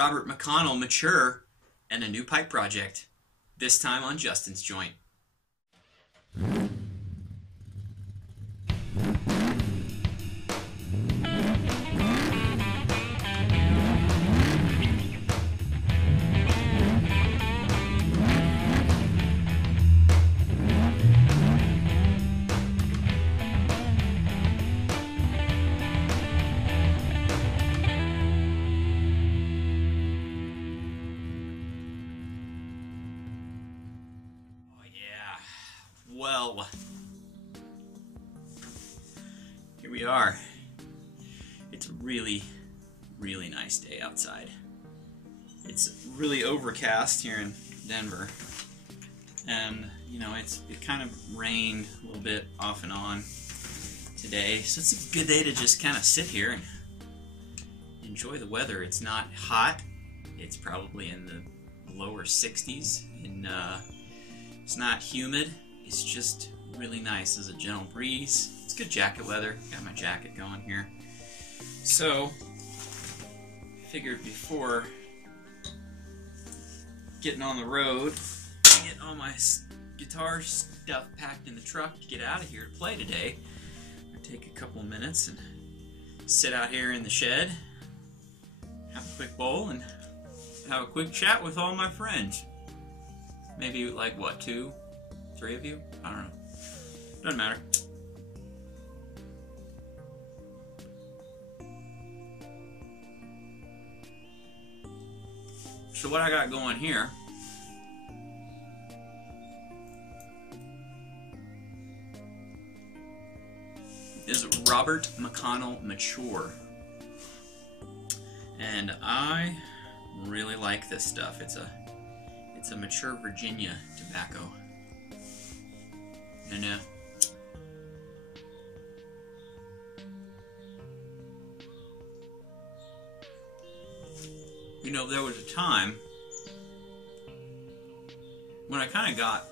Robert McConnell Mature and a new pipe project, this time on Justin's joint. Well, here we are. It's a really, really nice day outside. It's really overcast here in Denver, and it kind of rained a little bit off and on today, so it's a good day to just kind of sit here and enjoy the weather. It's not hot. It's probably in the lower 60s, and it's not humid. It's just really nice. There's a gentle breeze. It's good jacket weather. Got my jacket going here. So, figured before getting on the road, getting all my guitar stuff packed in the truck to get out of here to play today, I'd take a couple of minutes and sit out here in the shed, have a quick bowl, and have a quick chat with all my friends. Maybe like, what, 2, 3 of you? I don't know. Doesn't matter. So what I got going here is Robert McConnell Mature. And I really like this stuff. It's a mature Virginia tobacco. And there was a time when I kind of got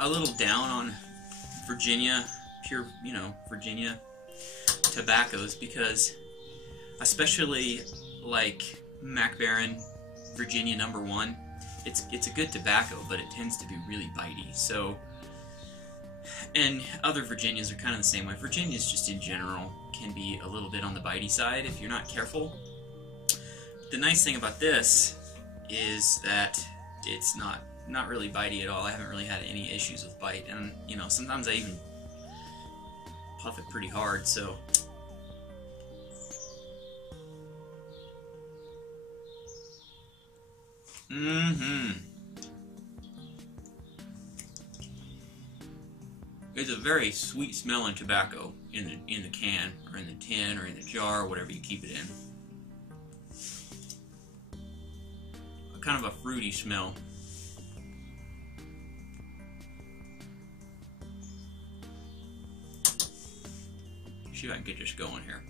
a little down on Virginia, pure, Virginia tobaccos, because especially like Mac Baron Virginia #1, it's a good tobacco, but it tends to be really bitey. So, and other Virginias are kind of the same way. Virginias just in general can be a little bit on the bitey side if you're not careful. The nice thing about this is that it's not really bitey at all. I haven't really had any issues with bite, and sometimes I even puff it pretty hard. So it's a very sweet smelling tobacco in the can, or in the tin, or in the jar, or whatever you keep it in. Kind of a fruity smell. See if I can get this going here.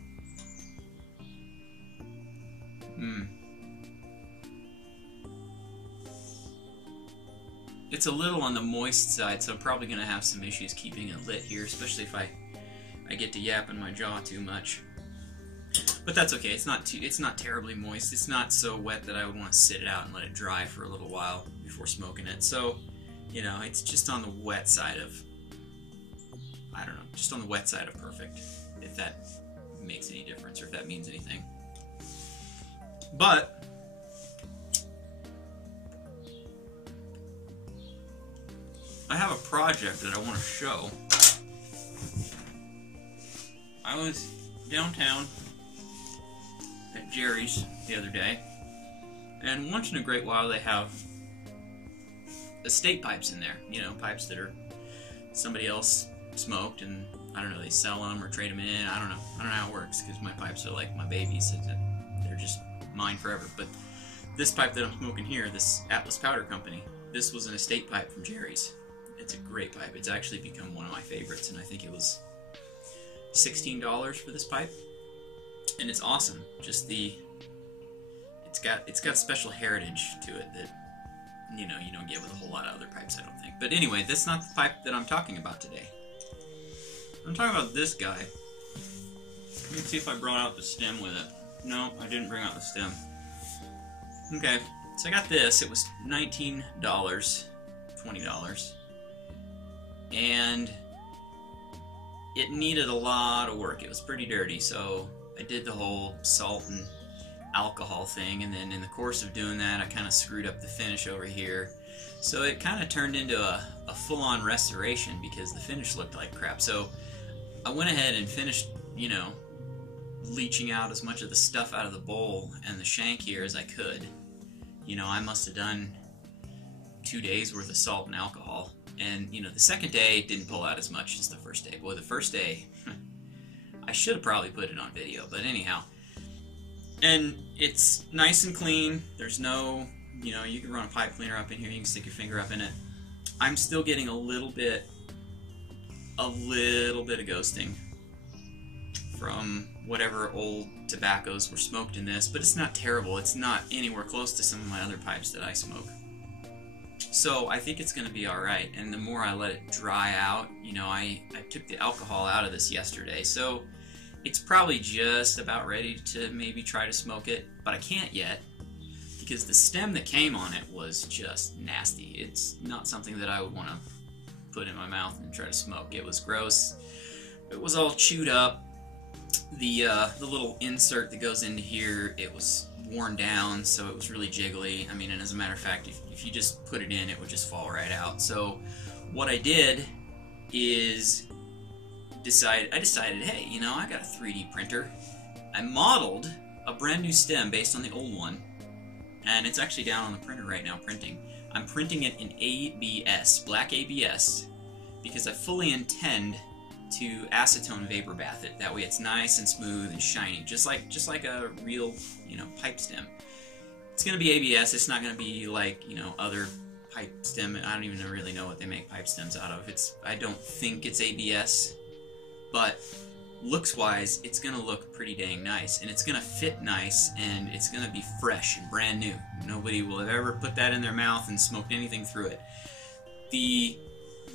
It's a little on the moist side, so I'm probably going to have some issues keeping it lit here, especially if I get to yap in my jaw too much. But that's okay. It's not terribly moist. It's not so wet that I would want to sit it out and let it dry for a little while before smoking it. So, it's just on the wet side of, I don't know, just on the wet side of perfect, if that makes any difference or if that means anything. But I have a project that I want to show. I was downtown at Jerry's the other day, and once in a great while they have estate pipes in there. Pipes that are somebody else smoked, and I don't know, they sell them or trade them in. I don't know how it works, because my pipes are like my babies. They're just mine forever. But this pipe that I'm smoking here, this Atlas Powder Company, this was an estate pipe from Jerry's. It's a great pipe. It's actually become one of my favorites, and I think it was $16 for this pipe, and it's awesome. Just it's got special heritage to it that you don't get with a whole lot of other pipes, I don't think. But anyway, that's not the pipe that I'm talking about today. I'm talking about this guy. Let me see if I brought out the stem with it. No, I didn't bring out the stem. Okay, so I got this. It was $19, $20. And it needed a lot of work. It was pretty dirty, so I did the whole salt and alcohol thing, and then in the course of doing that I kind of screwed up the finish over here. So it kind of turned into a full-on restoration because the finish looked like crap. So I went ahead and finished, you know, leaching out as much of the stuff out of the bowl and the shank here as I could. You know, I must have done 2 days worth of salt and alcohol. And, you know, the second day didn't pull out as much as the first day. Boy, the first day, I should have probably put it on video, but anyhow. And it's nice and clean. There's no, you know, you can run a pipe cleaner up in here. You can stick your finger up in it. I'm still getting a little bit of ghosting from whatever old tobaccos were smoked in this, but it's not terrible. It's not anywhere close to some of my other pipes that I smoke. So I think it's going to be alright, and the more I let it dry out, you know, I took the alcohol out of this yesterday, so it's probably just about ready to maybe try to smoke it, but I can't yet because the stem that came on it was just nasty. It's not something that I would want to put in my mouth and try to smoke. It was gross. It was all chewed up. The little insert that goes into here, it was worn down, so it was really jiggly. I mean, and as a matter of fact, if you just put it in, it would just fall right out. So what I did is I decided, hey, you know, I got a 3D printer. I modeled a brand new stem based on the old one, and it's actually down on the printer right now printing. I'm printing it in ABS, black ABS, because I fully intend to acetone vapor bath it. That way it's nice and smooth and shiny, just like a real, you know, pipe stem. It's gonna be ABS. It's not gonna be like, you know, other pipe stem. I don't even really know what they make pipe stems out of. I don't think it's ABS, but looks wise, it's gonna look pretty dang nice, and it's gonna fit nice, and it's gonna be fresh and brand new. Nobody will have ever put that in their mouth and smoked anything through it.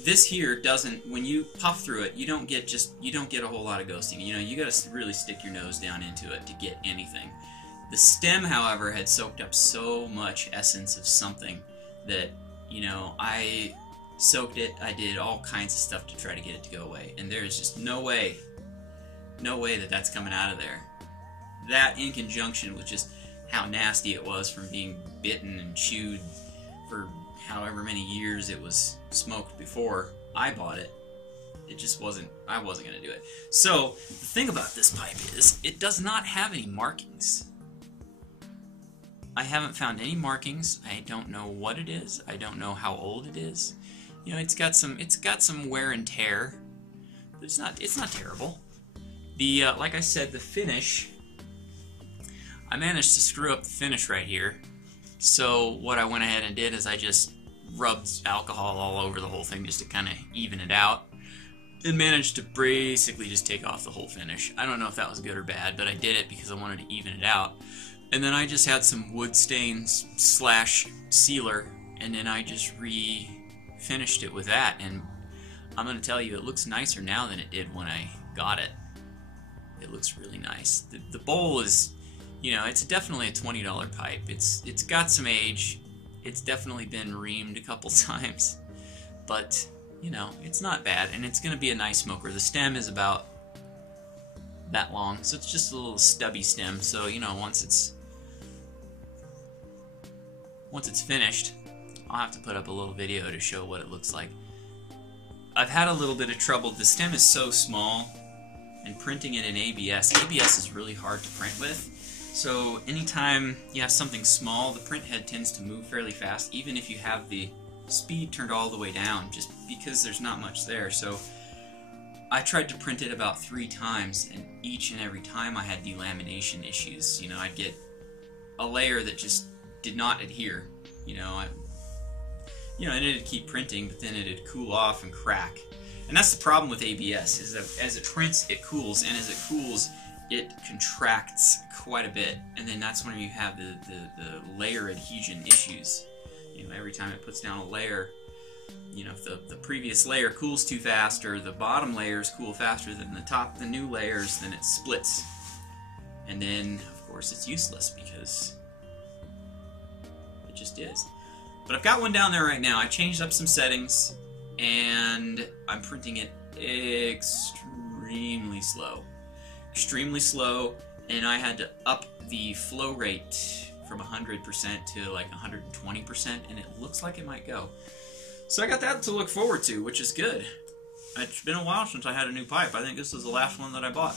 This here doesn't, when you puff through it, you don't get a whole lot of ghosting. You know, you gotta really stick your nose down into it to get anything. The stem, however, had soaked up so much essence of something that, you know, I soaked it, I did all kinds of stuff to try to get it to go away, and there is just no way that that's coming out of there. That, in conjunction with just how nasty it was from being bitten and chewed for however many years it was smoked before I bought it, I wasn't going to do it. So, the thing about this pipe is, it does not have any markings. I haven't found any markings. I don't know what it is. I don't know how old it is. You know, it's got some wear and tear, but it's not terrible. The like I said, the finish, I managed to screw up the finish right here. So what I went ahead and did is I just rubbed alcohol all over the whole thing just to kind of even it out, and managed to basically just take off the whole finish. I don't know if that was good or bad, but I did it because I wanted to even it out. And then I just had some wood stains / sealer, and then I just finished it with that, and I'm going to tell you, it looks nicer now than it did when I got it. It looks really nice. The bowl is, you know, it's definitely a $20 pipe. It's got some age. It's definitely been reamed a couple times, but, you know, it's not bad, and it's going to be a nice smoker. The stem is about that long, so it's just a little stubby stem, so, you know, once it's finished, I'll have to put up a little video to show what it looks like. I've had a little bit of trouble. The stem is so small, and printing it in ABS is really hard to print with. So anytime you have something small, the print head tends to move fairly fast, even if you have the speed turned all the way down, just because there's not much there. So I tried to print it about 3 times, and each and every time I had delamination issues. You know, I'd get a layer that just did not adhere. You know, and it'd keep printing, but then it'd cool off and crack. And that's the problem with ABS, is that as it prints, it cools, and as it cools, it contracts quite a bit, and then that's when you have the layer adhesion issues. You know, every time it puts down a layer, you know, if the previous layer cools too fast, or the bottom layers cool faster than the new layers, then it splits. And then, of course, it's useless because it just is. But I've got one down there right now. I changed up some settings, and I'm printing it extremely slow. Extremely slow, and I had to up the flow rate from 100% to like 120%, and it looks like it might go. So I got that to look forward to, which is good. It's been a while since I had a new pipe. I think this is the last one that I bought.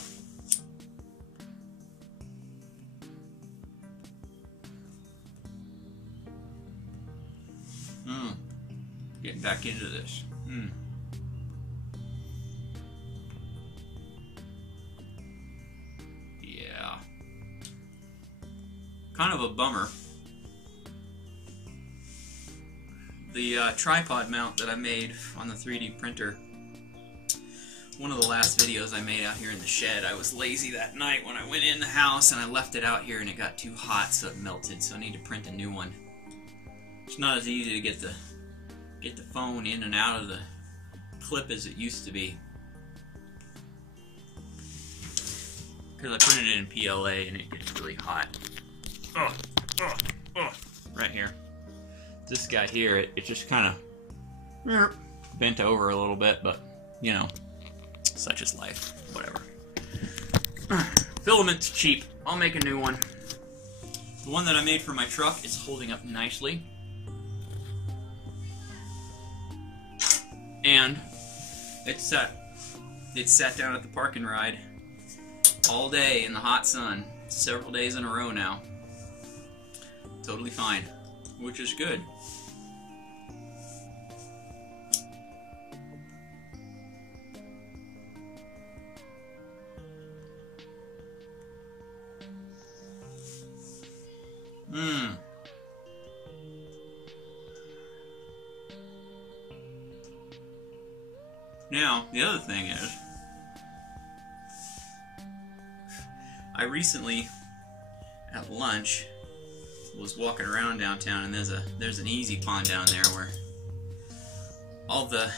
Getting back into this. Yeah. Kind of a bummer. The tripod mount that I made on the 3D printer, one of the last videos I made out here in the shed, I was lazy that night when I went in the house and I left it out here and it got too hot, so it melted, so I need to print a new one. It's not as easy to get the phone in and out of the clip as it used to be, because I printed it in PLA and it gets really hot. Right here. This guy here, it just kind of bent over a little bit, but you know, such is life. Whatever. Filament's cheap. I'll make a new one. The one that I made for my truck is holding up nicely. And it sat down at the park and ride all day in the hot sun, several days in a row now. Totally fine, which is good. Now, the other thing is, I recently, at lunch, was walking around downtown, and there's an easy pond down there where all the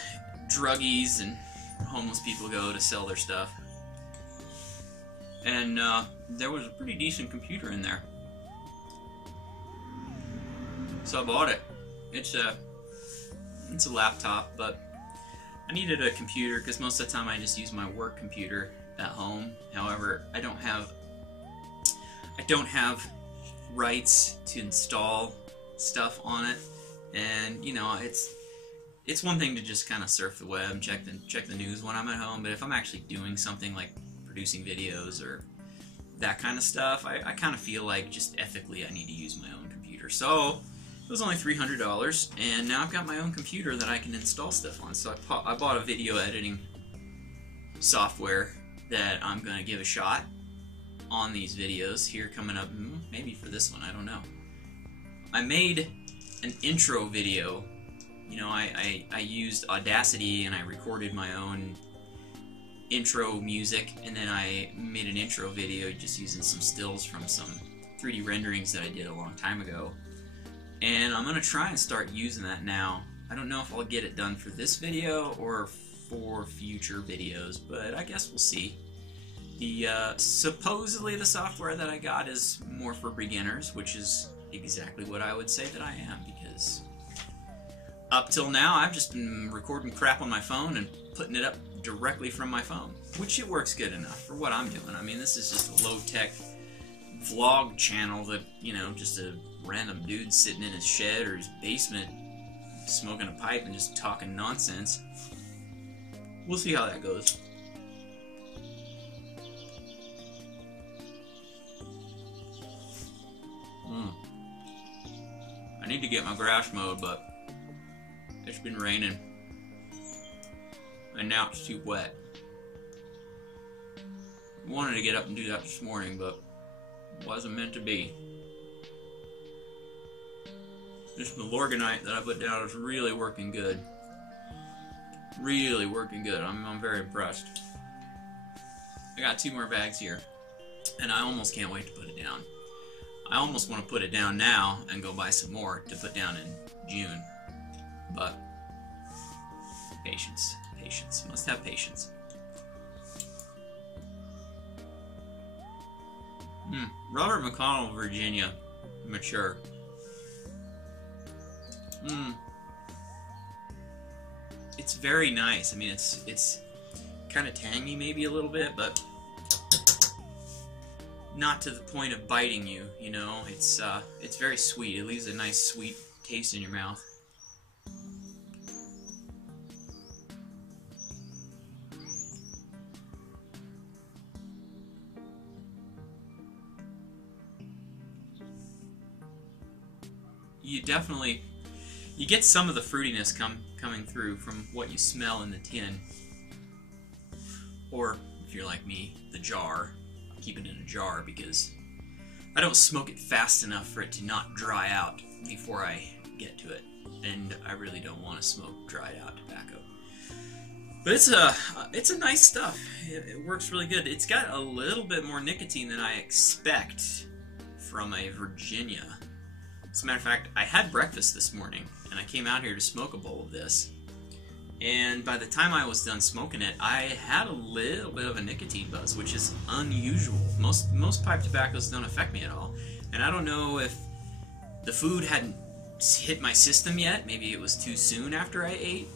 druggies and homeless people go to sell their stuff. And there was a pretty decent computer in there, so I bought it. It's a laptop, but I needed a computer because most of the time I just use my work computer at home. However, I don't have rights to install stuff on it, and you know, it's one thing to just kind of surf the web and check the news when I'm at home, but if I'm actually doing something like producing videos or that kind of stuff, I kind of feel like just ethically I need to use my own computer. So it was only $300, and now I've got my own computer that I can install stuff on. So I bought a video editing software that I'm going to give a shot on these videos here coming up, maybe for this one, I don't know. I made an intro video. You know, I used Audacity and I recorded my own intro music, and then I made an intro video just using some stills from some 3D renderings that I did a long time ago. And I'm going to try and start using that now. I don't know if I'll get it done for this video or for future videos, but I guess we'll see. Supposedly the software that I got is more for beginners, which is exactly what I would say that I am, because up till now I've just been recording crap on my phone and putting it up directly from my phone, which it works good enough for what I'm doing. I mean, this is just a low-tech vlog channel that, you know, just a random dude sitting in his shed or his basement smoking a pipe and just talking nonsense. We'll see how that goes. I need to get my grass mowed, but it's been raining and now it's too wet. I wanted to get up and do that this morning, but it wasn't meant to be. This Milorganite that I put down is really working good. Really working good. I'm very impressed. I got 2 more bags here, and I almost can't wait to put it down. I almost want to put it down now and go buy some more to put down in June. But patience. Patience. Must have patience. Robert McConnell, Virginia, Mature. It's very nice. I mean, it's kind of tangy maybe a little bit, but not to the point of biting you, you know. It's very sweet. It leaves a nice sweet taste in your mouth. You get some of the fruitiness coming through from what you smell in the tin. Or, if you're like me, the jar. I keep it in a jar because I don't smoke it fast enough for it to not dry out before I get to it. And I really don't want to smoke dried out tobacco. But it's a nice stuff. It works really good. It's got a little bit more nicotine than I expect from a Virginia. As a matter of fact, I had breakfast this morning, and I came out here to smoke a bowl of this. And by the time I was done smoking it, I had a little bit of a nicotine buzz, which is unusual. Most pipe tobaccos don't affect me at all. And I don't know if the food hadn't hit my system yet. Maybe it was too soon after I ate.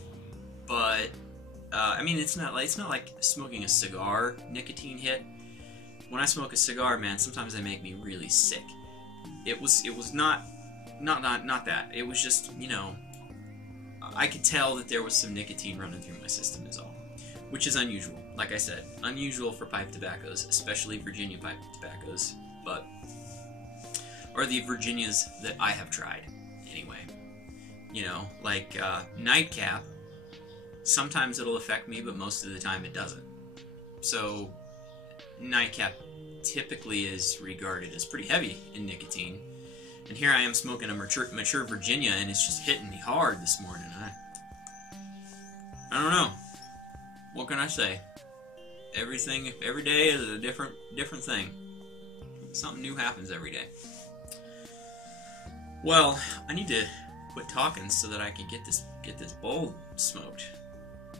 But I mean, it's not like smoking a cigar nicotine hit. When I smoke a cigar, man, sometimes they make me really sick. It was not that. It was just, you know, I could tell that there was some nicotine running through my system is all, which is unusual. Like I said, unusual for pipe tobaccos, especially Virginia pipe tobaccos, or the Virginias that I have tried, anyway. You know, like Nightcap, sometimes it'll affect me, but most of the time it doesn't. So, Nightcap typically is regarded as pretty heavy in nicotine. And here I am smoking a mature Virginia, and it's just hitting me hard this morning. I don't know. What can I say? Every day is a different thing. Something new happens every day. Well, I need to quit talking so that I can get this bowl smoked.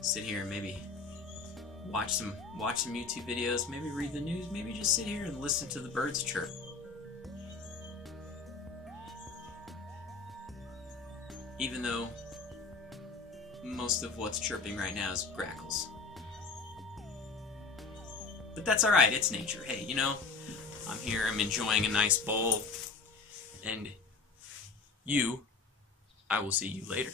Sit here and maybe watch some YouTube videos, maybe read the news, maybe just sit here and listen to the birds chirp. Even though most of what's chirping right now is grackles. But that's alright, it's nature. Hey, you know, I'm here, I'm enjoying a nice bowl. And I will see you later.